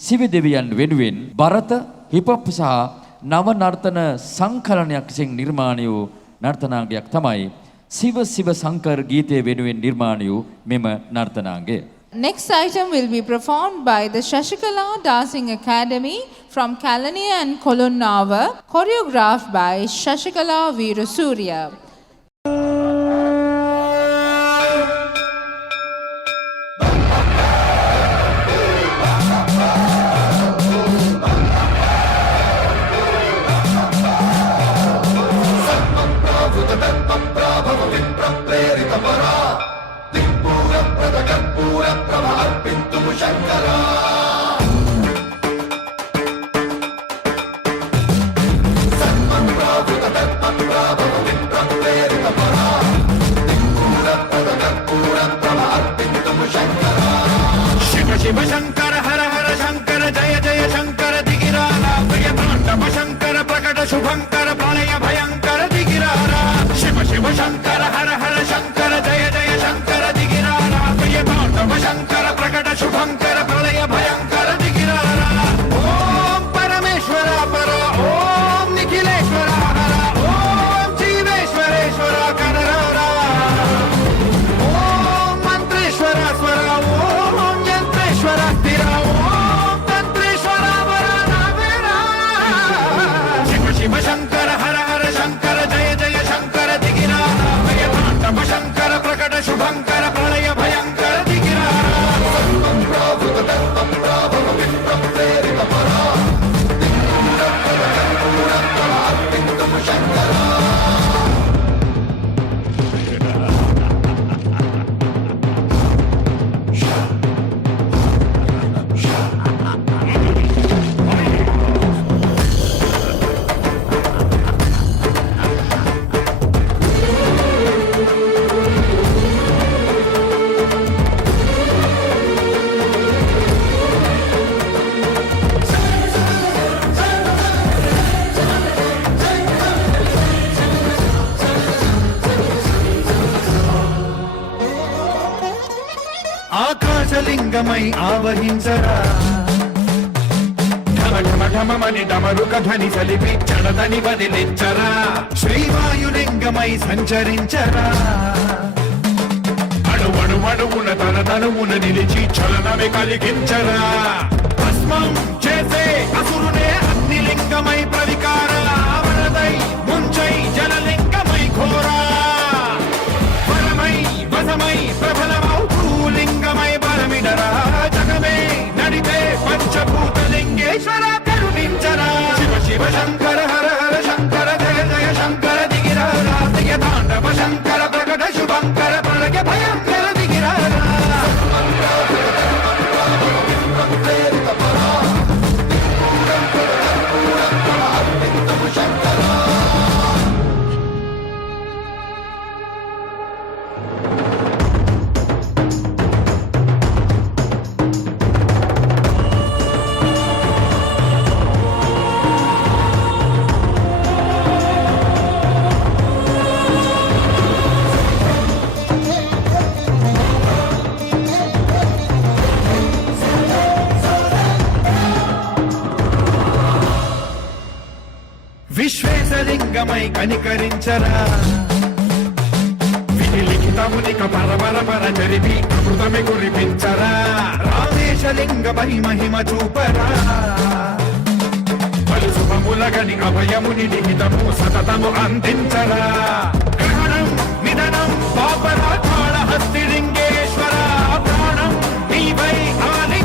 සිව දෙවියන් වෙනුවෙන් භරත හිපොප් සහ නව නර්තන සංකලනයක් ලෙසින් නිර්මාණය වූ නර්තනාංගයක් තමයි සිව සිව සංකර් ගීතය වෙනුවෙන් නිර්මාණය වූ මෙම නර්තනාංගය. Next item will be performed by the Shashikala Dancing Academy from Kalaniya and Kolonnava, choreographed by Shashikala Veerasurya. Shiv Shankar हर हर शंकर जय जय शंकर दिगिरारा प्रिय तांडव शंकर प्रकट शुभंकर प्रलय भयंकर दिगिरारा शिव शिव शंकर हर हर शंकर जय जय शंकर दिगिरारा प्रिय तांडव शंकर प्रकट शुभंकर प्रलय भयंकर दिगिरारा ओम परमेश्वर पर ओम निखिलेश्वर हर ओम जीवेश्वरेश्वर कररा ओम मंत्रेश्वर स्वर ओम यंत्रेश्वर स्थिर ओम तंत्रेश्वर शिव शिव शंकर हर हर शंकर जय जय शंकर दिगिरारा भय तांडव शंकर प्रकट शुभंकर प्रलय भयंकर दिगिरारा ఆకాశలింగమై ఆవహించరా ఢమ ఢమ ఢమమని డమరుక ధ్వని సలిపి చడదని వదిలించరా శ్రీవాయులింగమై సంచరించరా అణువణువున తన తనువున నిలిచి చలనమే కలిగించరా భస్మం చేసే అసురునే అగ్నిలింగమై ప్రవికార వరదై ముంచై జలలింగమై ఘోరా వరమై వసమై ప్రబలమౌ లింగమై బలమిడరా జగమే నడిపే పంచభూతలింగేశ్వర కరుణించరా శివ శివ శంకర హర హర శంకర జయ జయ శంకర దిగిరారా ప్రియ తాండవ శంకర ప్రకట శుభంకర ప్రళయ భయంకర దిగిరారా విశ్వేశలింగమై కనికరించరా విధి లిఖితమునిక పరపర పర జరిపి అమృతమి కురిపించరా రామేశలింగమై మహిమ చూపరా పలు శుభములగని అభయముని లిఖితము సతతము అందించరా గ్రహణం నిధనం పాపరాకాళ హస్తిలింగేశ్వర ప్రాణం నీవై ఆలి